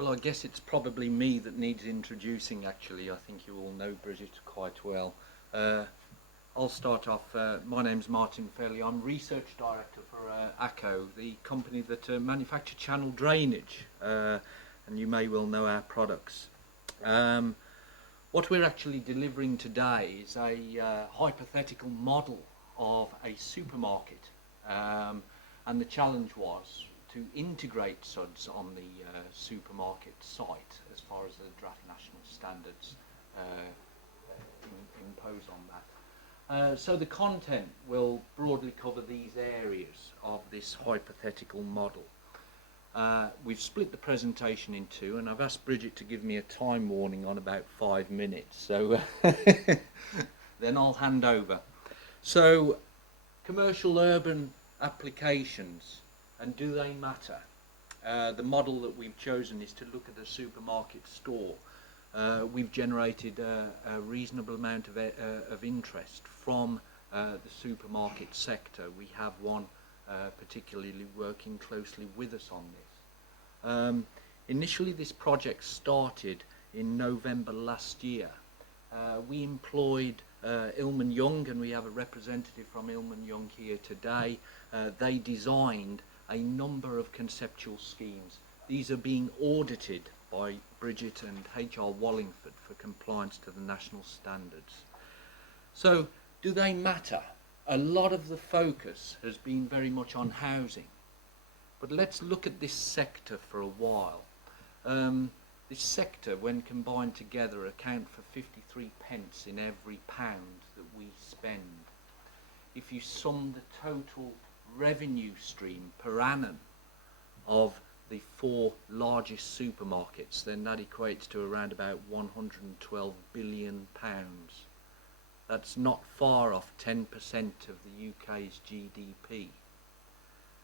Well, I guess it's probably me that needs introducing, actually. I think you all know Bridget quite well. I'll start off. My name's Martin Fairley. I'm Research Director for ACO, the company that manufacture channel drainage, and you may well know our products. What we're actually delivering today is a hypothetical model of a supermarket, and the challenge was to integrate SuDS on the supermarket site as far as the draft national standards impose on that. So the content will broadly cover these areas of this hypothetical model. We've split the presentation in two, and I've asked Bridget to give me a time warning on about 5 minutes, so then I'll hand over. So, commercial urban applications, and do they matter? The model that we've chosen is to look at a supermarket store. We've generated a reasonable amount of interest from the supermarket sector. We have one particularly working closely with us on this. Initially, this project started in November last year. We employed Ilman Young, and we have a representative from Ilman Young here today. They designed a number of conceptual schemes. These are being audited by Bridget and HR Wallingford for compliance to the national standards. So, do they matter? A lot of the focus has been very much on housing, but let's look at this sector for a while. This sector, when combined together, account for 53 pence in every pound that we spend. If you sum the total revenue stream per annum of the 4 largest supermarkets, then that equates to around about 112 billion pounds. That's not far off 10% of the UK's GDP.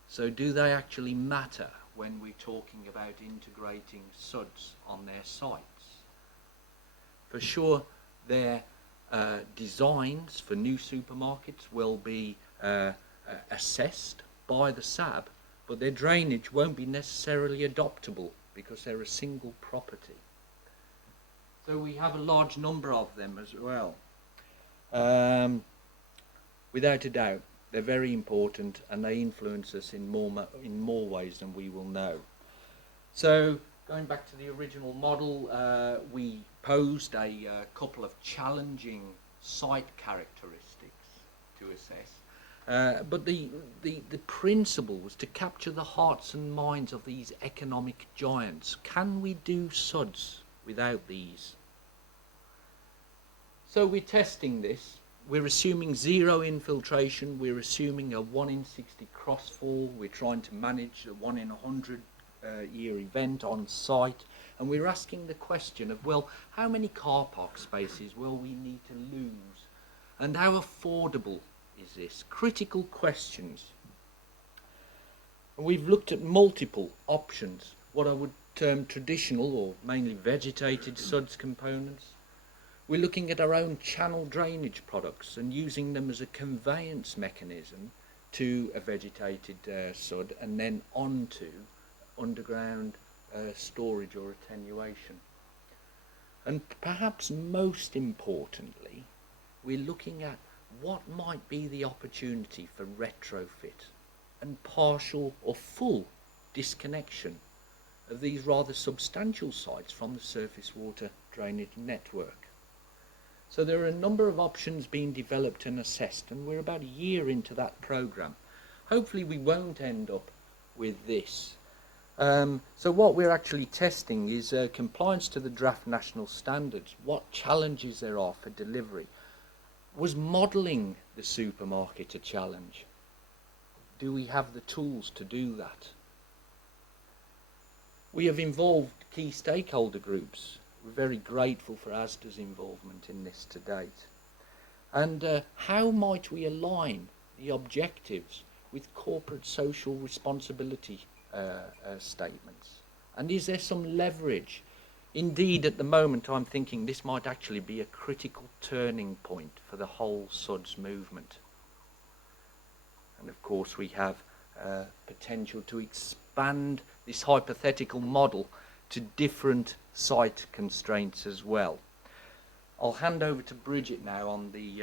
So do they actually matter when we're talking about integrating SuDS on their sites? For sure, their designs for new supermarkets will be assessed by the SAB, but their drainage won't be necessarily adoptable because they're a single property. So we have a large number of them as well. Without a doubt, they're very important, and they influence us in more ways than we will know. So, going back to the original model, we posed a couple of challenging site characteristics to assess. But the principle was to capture the hearts and minds of these economic giants. Can we do SuDS without these? So we're testing this. We're assuming 0 infiltration. We're assuming a 1 in 60 crossfall. We're trying to manage a 1 in 100 year event on site. And we're asking the question of, well, how many car park spaces will we need to lose? And how affordable is this? Critical questions. And we've looked at multiple options, what I would term traditional or mainly vegetated SuDS components. We're looking at our own channel drainage products and using them as a conveyance mechanism to a vegetated SuD and then onto underground storage or attenuation. And perhaps most importantly, we're looking at what might be the opportunity for retrofit and partial or full disconnection of these rather substantial sites from the surface water drainage network. So there are a number of options being developed and assessed, and we're about a year into that programme. Hopefully we won't end up with this. So what we're actually testing is compliance to the draft national standards, what challenges there are for delivery. Was modelling the supermarket a challenge? Do we have the tools to do that? We have involved key stakeholder groups. We're very grateful for ASDA's involvement in this to date. And how might we align the objectives with corporate social responsibility statements? And is there some leverage? Indeed, at the moment, I'm thinking this might actually be a critical turning point for the whole SuDS movement. And of course, we have potential to expand this hypothetical model to different site constraints as well. I'll hand over to Bridget now on the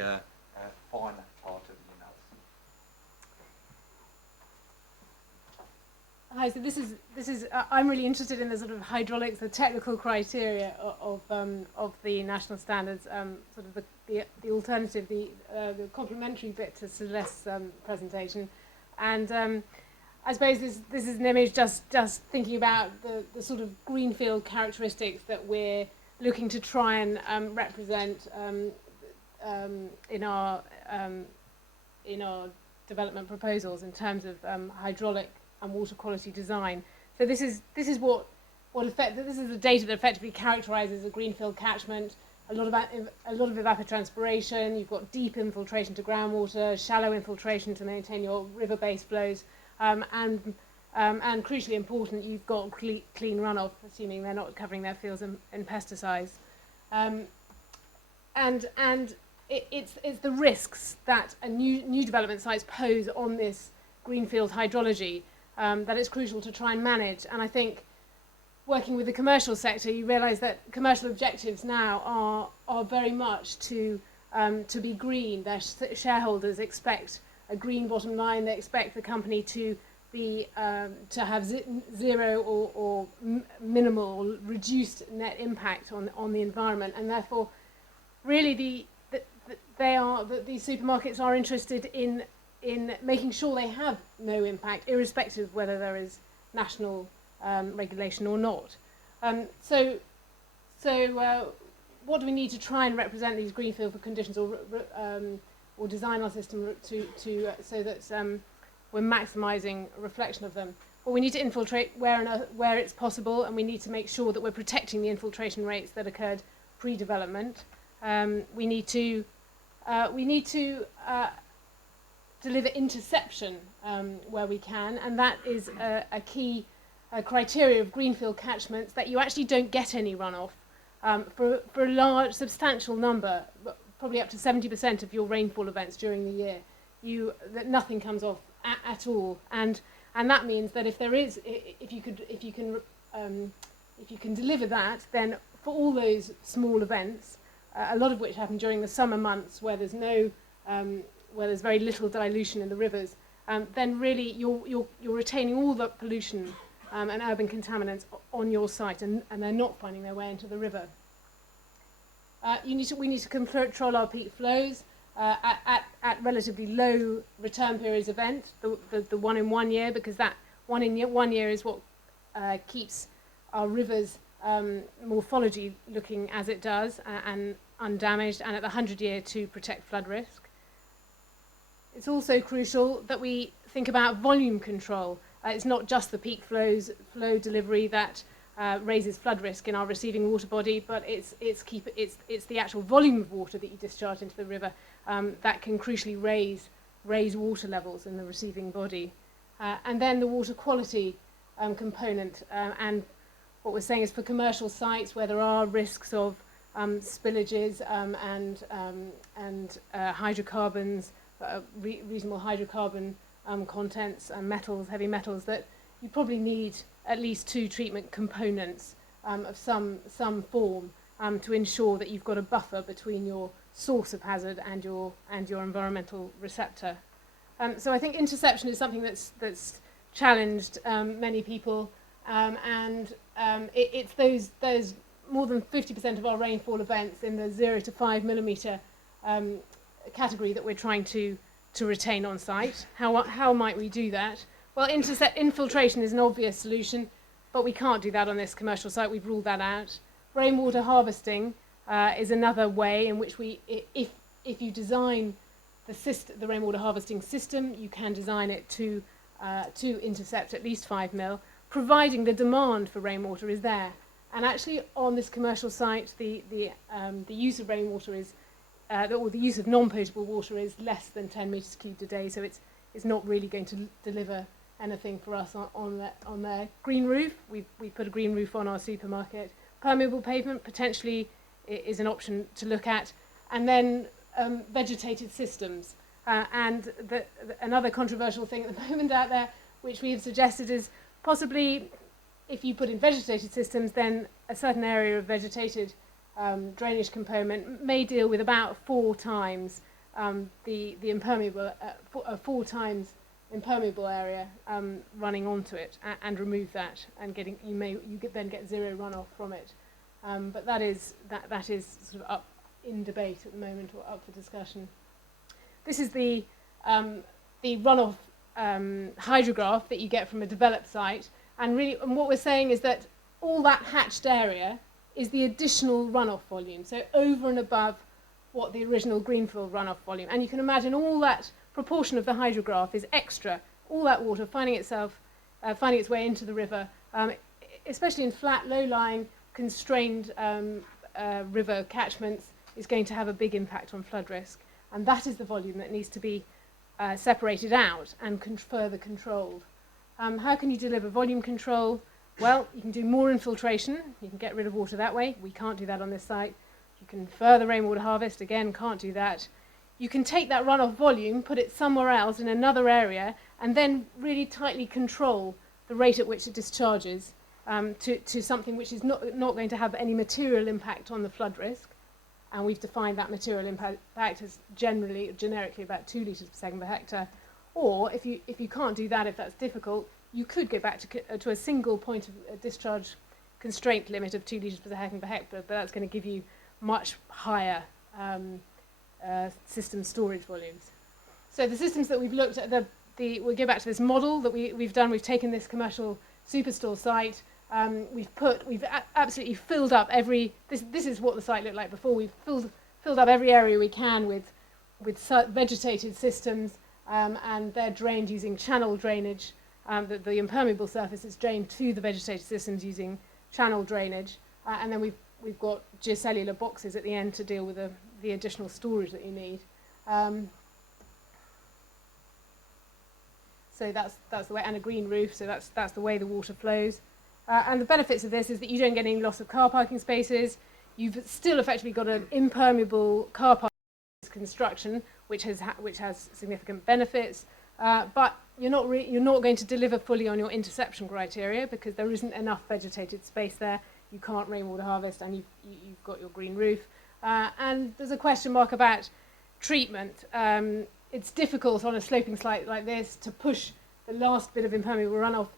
finer part of the analysis. Hi, so this is I'm really interested in the sort of hydraulics, the technical criteria of the national standards, sort of the alternative, the complementary bit to SuDS presentation, and I suppose this is an image just thinking about the sort of greenfield characteristics that we're looking to try and represent in our development proposals in terms of hydraulic and water quality design. So this is the data that effectively characterises a greenfield catchment. A lot of evapotranspiration. You've got deep infiltration to groundwater, shallow infiltration to maintain your river-based flows, and crucially important, you've got clean runoff, assuming they're not covering their fields in pesticides. And it's the risks that a new development sites pose on this greenfield hydrology that it's crucial to try and manage. And I think working with the commercial sector, you realise that commercial objectives now are very much to be green. Their shareholders expect a green bottom line. They expect the company to be to have zero or minimal or reduced net impact on the environment, and therefore, really these supermarkets are interested in making sure they have no impact, irrespective of whether there is national regulation or not. So what do we need to try and represent these greenfield conditions, or design our system so that we're maximising a reflection of them? Well, we need to infiltrate where it's possible, and we need to make sure that we're protecting the infiltration rates that occurred pre-development. We need to deliver interception where we can, and that is a key criteria of greenfield catchments, that you actually don't get any runoff for a large, substantial number, probably up to 70% of your rainfall events during the year. That nothing comes off at all, and that means that if you can deliver that, then for all those small events, a lot of which happen during the summer months where there's very little dilution in the rivers, then really you're retaining all the pollution and urban contaminants on your site, and they're not finding their way into the river. We need to control our peak flows at relatively low return periods event, the 1 in 1 year, because that 1 in 1 year is what keeps our rivers morphology looking as it does and undamaged, and at the 100-year to protect flood risk. It's also crucial that we think about volume control. It's not just the peak flow delivery that raises flood risk in our receiving water body, but it's the actual volume of water that you discharge into the river that can crucially raise water levels in the receiving body. And then the water quality component, and what we're saying is for commercial sites where there are risks of spillages and hydrocarbons, reasonable hydrocarbon contents and metals, heavy metals, that you probably need at least 2 treatment components of some form to ensure that you've got a buffer between your source of hazard and your environmental receptor. So I think interception is something that's challenged many people, and it's those more than 50% of our rainfall events in the 0 to 5 millimetre category that we're trying to retain on site. How might we do that? Well, infiltration is an obvious solution, but we can't do that on this commercial site. We've ruled that out. Rainwater harvesting is another way in which if you design the rainwater harvesting system, you can design it to intercept at least 5 mil, providing the demand for rainwater is there. And actually, on this commercial site, the use of rainwater or the use of non-potable water is less than 10 metres cubed a day, so it's not really going to deliver anything for us on their green roof. We put a green roof on our supermarket. Permeable pavement potentially is an option to look at, and then vegetated systems. And another controversial thing at the moment out there, which we have suggested, is possibly if you put in vegetated systems, then a certain area of vegetated drainage component may deal with about 4 times the impermeable, 4 times impermeable area running onto it, and remove that, and you then get zero runoff from it. But that is sort of up in debate at the moment, or up for discussion. This is the runoff hydrograph that you get from a developed site, and what we're saying is that all that hatched area is the additional runoff volume, so over and above what the original greenfield runoff volume. And you can imagine all that proportion of the hydrograph is extra, all that water finding its way into the river, especially in flat, low-lying, constrained river catchments, is going to have a big impact on flood risk. And that is the volume that needs to be separated out and further controlled. How can you deliver volume control? Well, you can do more infiltration. You can get rid of water that way. We can't do that on this site. You can further rainwater harvest. Again, can't do that. You can take that runoff volume, put it somewhere else in another area, and then really tightly control the rate at which it discharges to something which is not going to have any material impact on the flood risk. And we've defined that material impact as generically about 2 litres per second per hectare. Or if you can't do that, if that's difficult, you could go back to a single point of discharge constraint limit of 2 litres per second per hectare, but that's going to give you much higher system storage volumes. So the systems that we've looked at, we'll go back to this model that we've done. We've taken this commercial superstore site. We've absolutely filled up this is what the site looked like before. We've filled up every area we can with vegetated systems, and they're drained using channel drainage. The impermeable surface is drained to the vegetated systems using channel drainage, and then we've got geocellular boxes at the end to deal with the additional storage that you need. So that's the way, and a green roof. So that's the way the water flows. And the benefits of this is that you don't get any loss of car parking spaces. You've still effectively got an impermeable car parking construction, which has significant benefits. But you're not going to deliver fully on your interception criteria because there isn't enough vegetated space there. You can't rainwater harvest, and you've got your green roof. And there's a question mark about treatment. It's difficult on a sloping site like this to push the last bit of impermeable runoff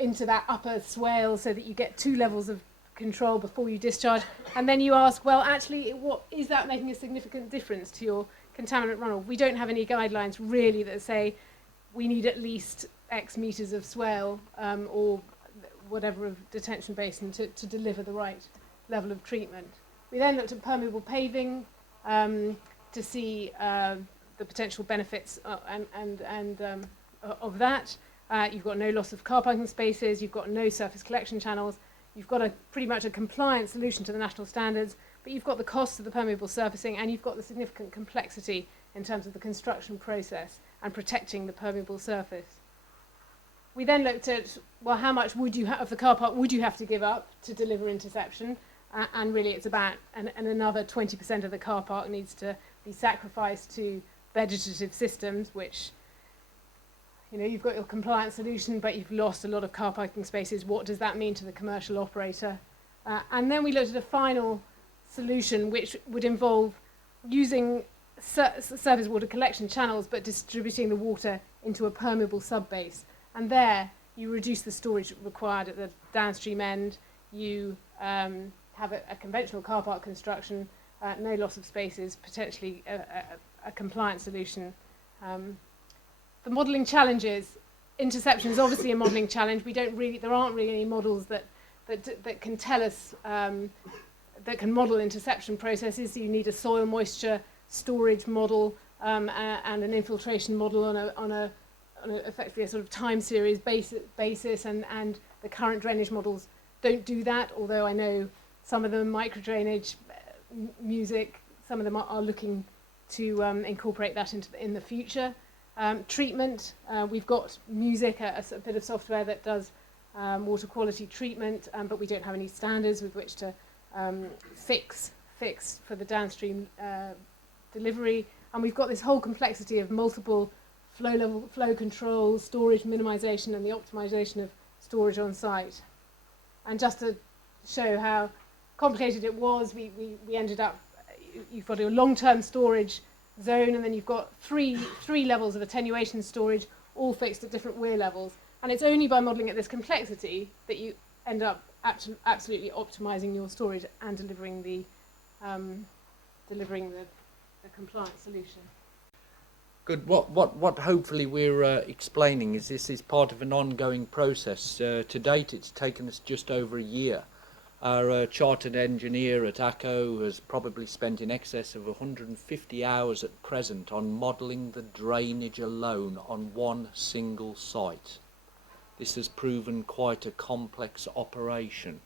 into that upper swale so that you get 2 levels of control before you discharge. And then you ask, well, actually, what is that making a significant difference to your contaminant runoff? We don't have any guidelines really that say we need at least X meters of swale or whatever of detention basin to deliver the right level of treatment. We then looked at permeable paving to see the potential benefits of that. You've got no loss of car parking spaces, you've got no surface collection channels, you've got pretty much a compliant solution to the national standards, but you've got the cost of the permeable surfacing, and you've got the significant complexity in terms of the construction process and protecting the permeable surface. We then looked at, well, how much of the car park would you have to give up to deliver interception? And really it's about another 20% of the car park needs to be sacrificed to vegetative systems, which, you've got your compliant solution, but you've lost a lot of car parking spaces. What does that mean to the commercial operator? And then we looked at a final solution, which would involve using surface water collection channels, but distributing the water into a permeable subbase. And there, you reduce the storage required at the downstream end. You have a conventional car park construction, no loss of spaces, potentially a compliant solution. The modelling challenges. Interception is obviously a modelling challenge. There aren't really any models that can tell us that can model interception processes. So you need a soil moisture storage model and an infiltration model on a effectively a sort of time series basis, and the current drainage models don't do that. Although I know some of them, micro drainage, music, some of them are looking to incorporate that in the future. Treatment, we've got music, a bit of software that does water quality treatment, but we don't have any standards with which to fix for the downstream delivery. And we've got this whole complexity of multiple flow control, storage minimization, and the optimization of storage on site. And just to show how complicated it was, we ended up, you've got a long-term storage zone, and then you've got three levels of attenuation storage, all fixed at different weir levels. And it's only by modelling at this complexity that you end up absolutely optimising your storage and delivering the compliant solution. Good. What hopefully we're explaining is this is part of an ongoing process. To date, it's taken us just over a year. Our chartered engineer at ACO has probably spent in excess of 150 hours at present on modelling the drainage alone on one single site. This has proven quite a complex operation.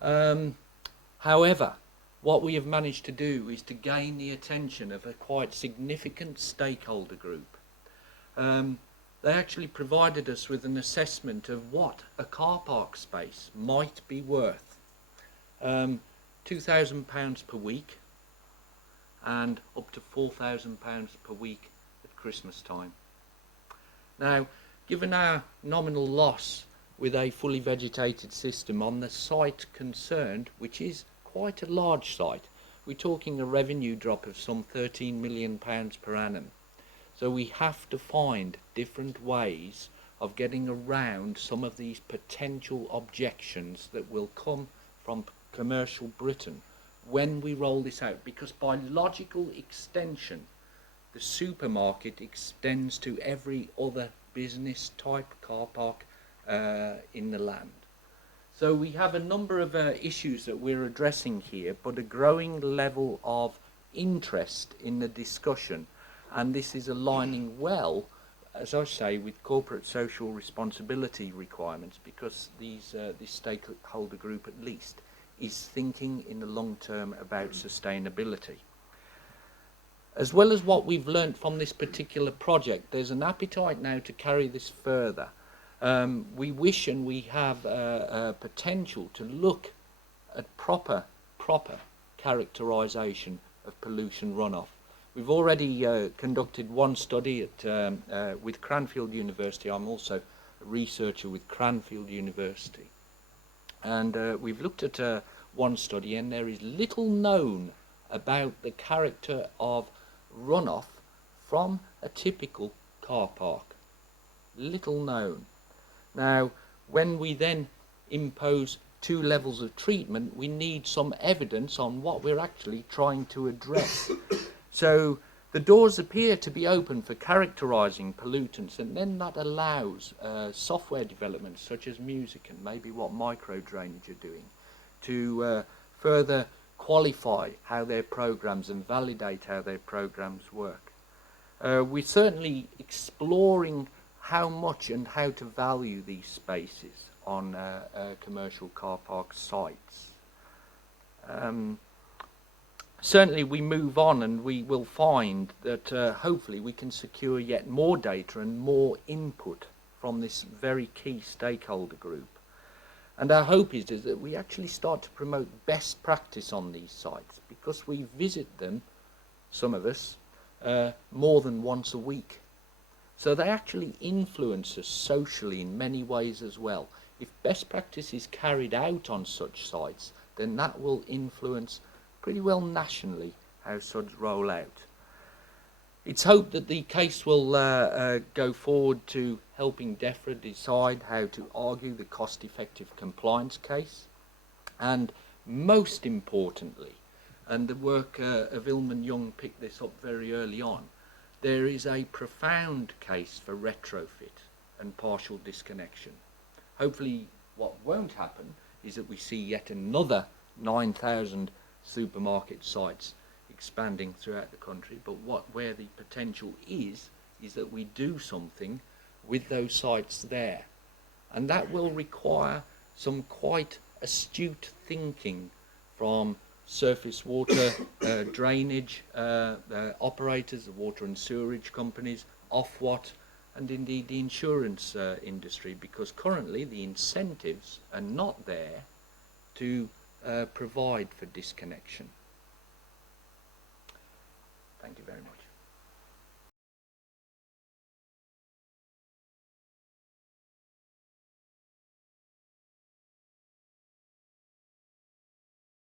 However, what we have managed to do is to gain the attention of a quite significant stakeholder group. They actually provided us with an assessment of what a car park space might be worth. £2,000 per week and up to £4,000 per week at Christmas time. Now, given our nominal loss with a fully vegetated system on the site concerned, which is quite a large site, we're talking a revenue drop of some £13 million per annum. So we have to find different ways of getting around some of these potential objections that will come from commercial Britain when we roll this out, because by logical extension the supermarket extends to every other business type car park in the land. So we have a number of issues that we're addressing here, but a growing level of interest in the discussion, and this is aligning well, as I say, with corporate social responsibility requirements, because this stakeholder group at least is thinking in the long term about sustainability. As well as what we've learnt from this particular project, there's an appetite now to carry this further. We wish and we have a potential to look at proper characterisation of pollution runoff. We've already conducted one study with Cranfield University. I'm also a researcher with Cranfield University. And we've looked at one study, and there is little known about the character of runoff from a typical car park. Little known. Now, when we then impose 2 levels of treatment, we need some evidence on what we're actually trying to address. So the doors appear to be open for characterising pollutants, and then that allows software developments such as music and maybe what micro drainage are doing to further qualify how their programs and validate how their programs work. We're certainly exploring how much and how to value these spaces on commercial car park sites. Certainly we move on and we will find that hopefully we can secure yet more data and more input from this very key stakeholder group. And our hope is that we actually start to promote best practice on these sites, because we visit them, some of us, more than once a week. So they actually influence us socially in many ways as well. If best practice is carried out on such sites, then that will influence pretty well nationally how SuDS roll out. It's hoped that the case will go forward to helping DEFRA decide how to argue the cost-effective compliance case, and most importantly, and the work of Ilman Young picked this up very early on, there is a profound case for retrofit and partial disconnection. Hopefully what won't happen is that we see yet another 9,000 supermarket sites expanding throughout the country, but where the potential is that we do something with those sites there. And that will require some quite astute thinking from surface water drainage operators, the water and sewerage companies, Ofwat, and indeed the insurance industry, because currently the incentives are not there to provide for disconnection.